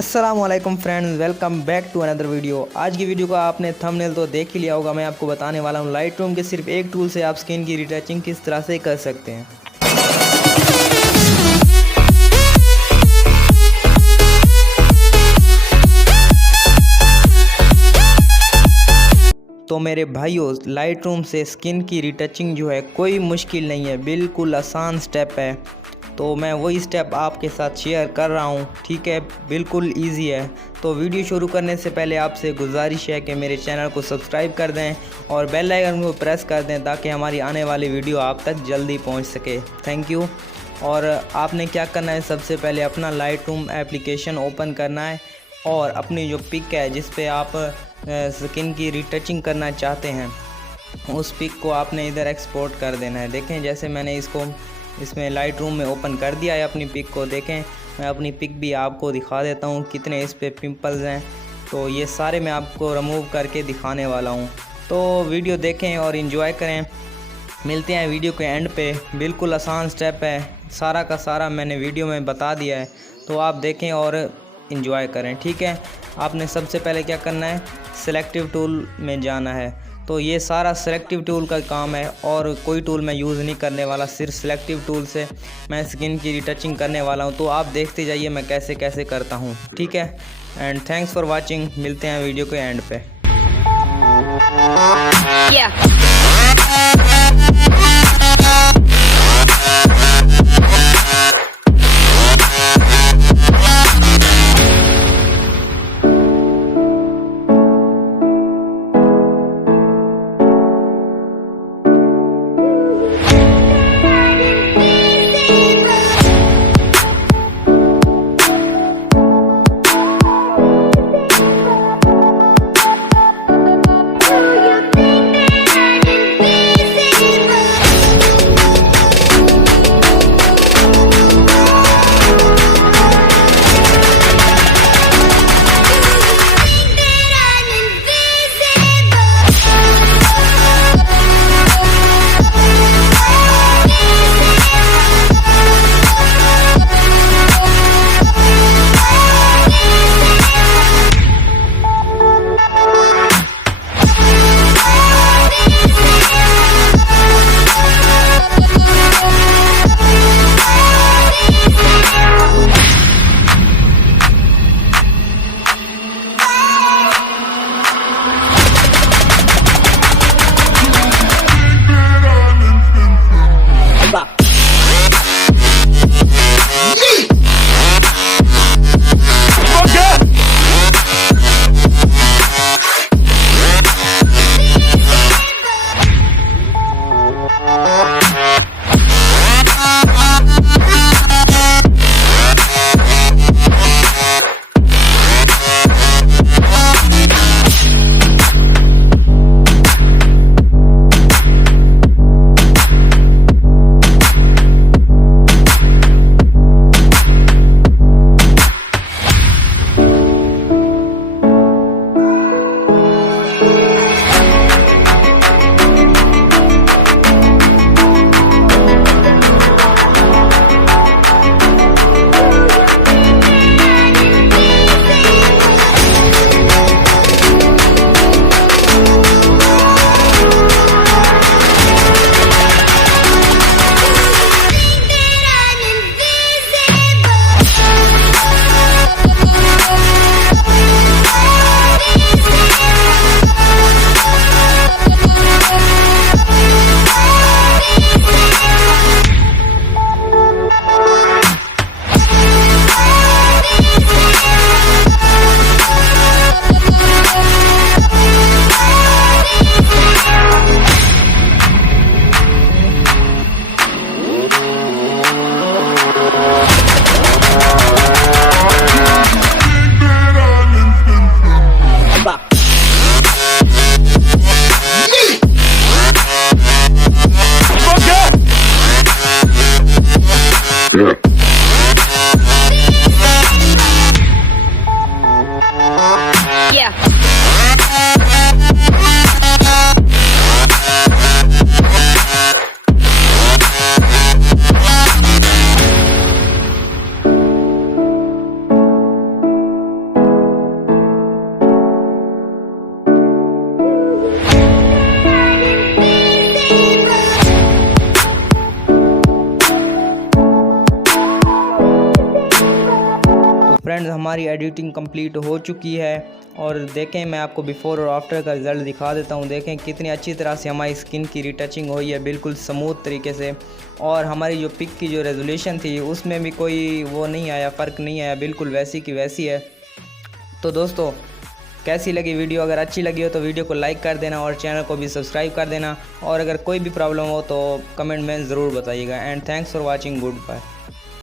अस्सलामुअलैकुम friends, welcome back to another video. आज की वीडियो का आपने थंबनेल तो देख ही लिया होगा। मैं आपको बताने वाला हूँ लाइट रूम के सिर्फ एक टूल से आप स्किन की रिटचिंग किस तरह से कर सकते हैं। तो मेरे भाइयों, लाइट रूम से स्किन की रिटचिंग जो है कोई मुश्किल नहीं है, बिल्कुल आसान स्टेप है। तो मैं वही स्टेप आपके साथ शेयर कर रहा हूँ, ठीक है, बिल्कुल इजी है। तो वीडियो शुरू करने से पहले आपसे गुजारिश है कि मेरे चैनल को सब्सक्राइब कर दें और बेल आइकन को प्रेस कर दें ताकि हमारी आने वाली वीडियो आप तक जल्दी पहुँच सके। Thank you. और आपने क्या करना है, सबसे पहले अपना लाइट रूम एप्लीकेशन ओपन करना है और अपनी जो पिक है जिस पे आप स्किन की रिटचिंग करना चाहते हैं उस पिक को आपने इधर एक्सपोर्ट कर देना है। देखें, जैसे मैंने इसमें लाइट रूम में ओपन कर दिया है अपनी पिक को। देखें, मैं अपनी पिक भी आपको दिखा देता हूँ कितने इस पे पिंपल्स हैं। तो ये सारे मैं आपको रिमूव करके दिखाने वाला हूँ। तो वीडियो देखें और इन्जॉय करें। मिलते हैं वीडियो के एंड पे। बिल्कुल आसान स्टेप है, सारा का सारा मैंने वीडियो में बता दिया है, तो आप देखें और इन्जॉय करें, ठीक है। आपने सबसे पहले क्या करना है, सिलेक्टिव टूल में जाना है। तो ये सारा सिलेक्टिव टूल का काम है और कोई टूल मैं यूज़ नहीं करने वाला, सिर्फ सिलेक्टिव टूल से मैं स्किन की रिटचिंग करने वाला हूँ। तो आप देखते जाइए मैं कैसे कैसे करता हूँ, ठीक है। And thanks for watching. मिलते हैं वीडियो के एंड पे। हमारी एडिटिंग कंप्लीट हो चुकी है और देखें मैं आपको बिफ़ोर और आफ्टर का रिज़ल्ट दिखा देता हूँ। देखें कितनी अच्छी तरह से हमारी स्किन की रिटचिंग हुई है, बिल्कुल स्मूथ तरीके से। और हमारी जो पिक की जो रेजोल्यूशन थी उसमें भी कोई वो नहीं आया, फ़र्क नहीं आया, बिल्कुल वैसी की वैसी है। तो दोस्तों कैसी लगी वीडियो? अगर अच्छी लगी हो तो वीडियो को लाइक कर देना और चैनल को भी सब्सक्राइब कर देना। और अगर कोई भी प्रॉब्लम हो तो कमेंट में ज़रूर बताइएगा। And thanks for watching, good bye.